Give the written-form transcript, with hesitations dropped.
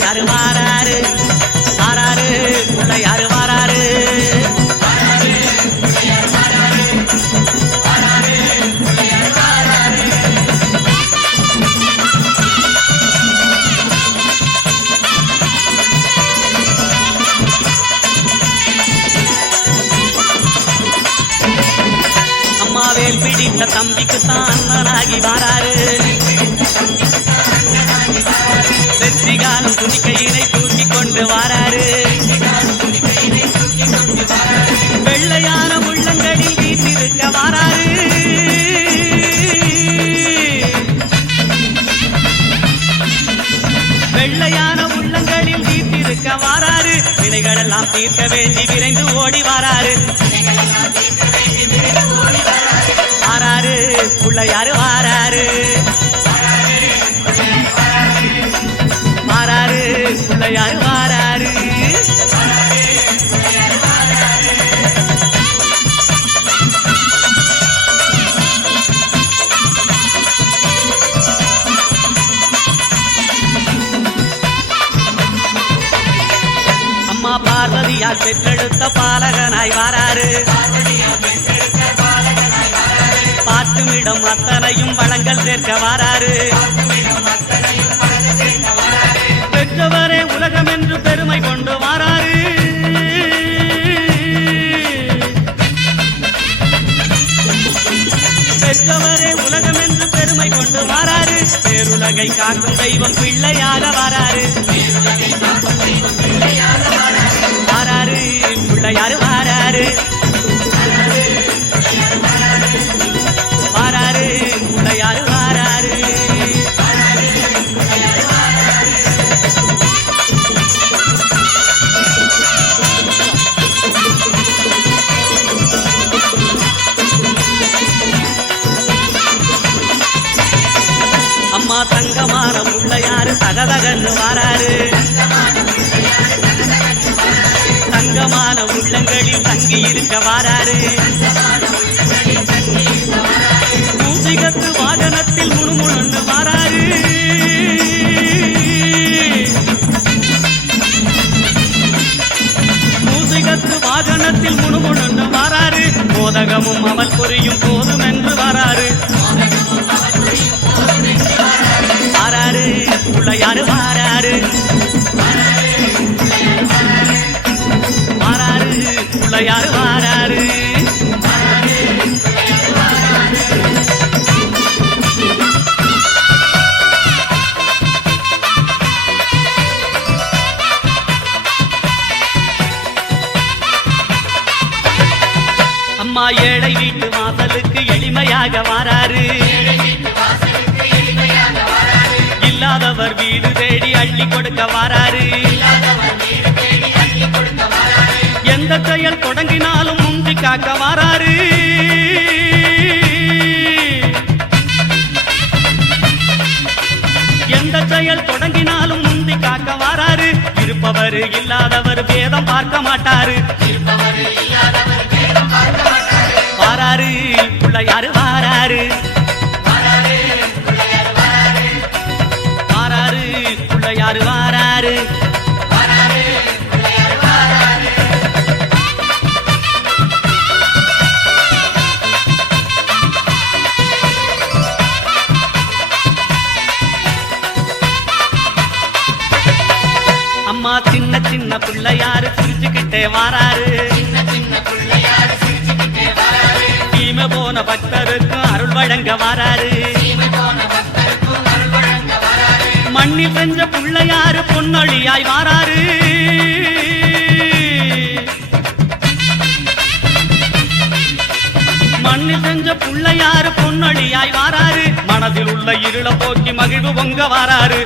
யாரு வாராரு வாராரு உள்ள யாரு வாராரு அம்மாவேல் பிடித்த தம்பிக்குத்தான் அண்ணனாகி வாராரு வெற்றிகாலம் துணிக்கையினை தூக்கி கொண்டு வாராரு வெள்ளையான உள்ளங்களில் வீட்டிருக்க வாராரு வெள்ளையான உள்ளங்களில் வீட்டிருக்க வாராரு வினைகளெல்லாம் தீர்க்க வேண்டி விரைந்து ஓடி வாராரு வாராரு உள்ள யாரு வாராரு வாராரு உள்ள யாரு வாராரு அம்மா பார்வதியால் பெற்றெடுத்த பாலகனாய் வாராரு பாட்டுமிடம் அத்தனையும் வளங்கள் சேர்க்க வாராரு பெற்றவரே உலகம் என்று பெருமை கொண்டு வாராரு பெற்றவரே உலகம் என்று பெருமை கொண்டு வாராரு பேருலகை காக்கும் தெய்வம் பிள்ளையாக வாராரு வாராரு பிள்ளையாரு வாராரு வாராரு பிள்ளையாரு வாராரு அம்மா தங்கமான பிள்ளையாரு தகதகன்னு வாராரு தங்கமான உள்ளங்களில் தங்கி இருக்க வாராரு மூசிகத்து வாகனத்தில் முணுமுணுன்னு வாராரு மூசிகத்து வாகனத்தில் முணுமுணுன்னு வாராரு மோதகமும் அவள் பொரியும் போதும் என்று வாராரு வாராரு உள்ள யாரு வாராரு வாராரு உள்ள யாரு வாராரு அம்மா ஏழை வீட்டு வாசலுக்கு எளிமையாக வாராரு இல்லாதவர் வீடு தேடி அள்ளி கொடுக்க வாராரு எந்த செயல் தொடங்கினாலும் முந்தி காக்க வாராரு எந்த செயல் தொடங்கினாலும் முந்தி காக்க வாராரு இருப்பவர் இல்லாதவர் பேதம் பார்க்க மாட்டாரு வாராரு உள்ள யாரு வாராரு வாராரு உள்ள யாரு வாராரு அம்மா சின்ன சின்ன பிள்ளையாரு சிரிச்சுக்கிட்டே வாராரு தீமை போன பக்தருக்கும் அருள் வழங்க வாராரு மண்ணில் செஞ்ச பிள்ளையாரு பொன்னொழியாய் வாராரு மண்ணில் செஞ்ச பிள்ளையாரு பொன்னொழியாய் வாராரு மனதில் உள்ள இருள போக்கி மகிழ்வு பொங்க வாராரு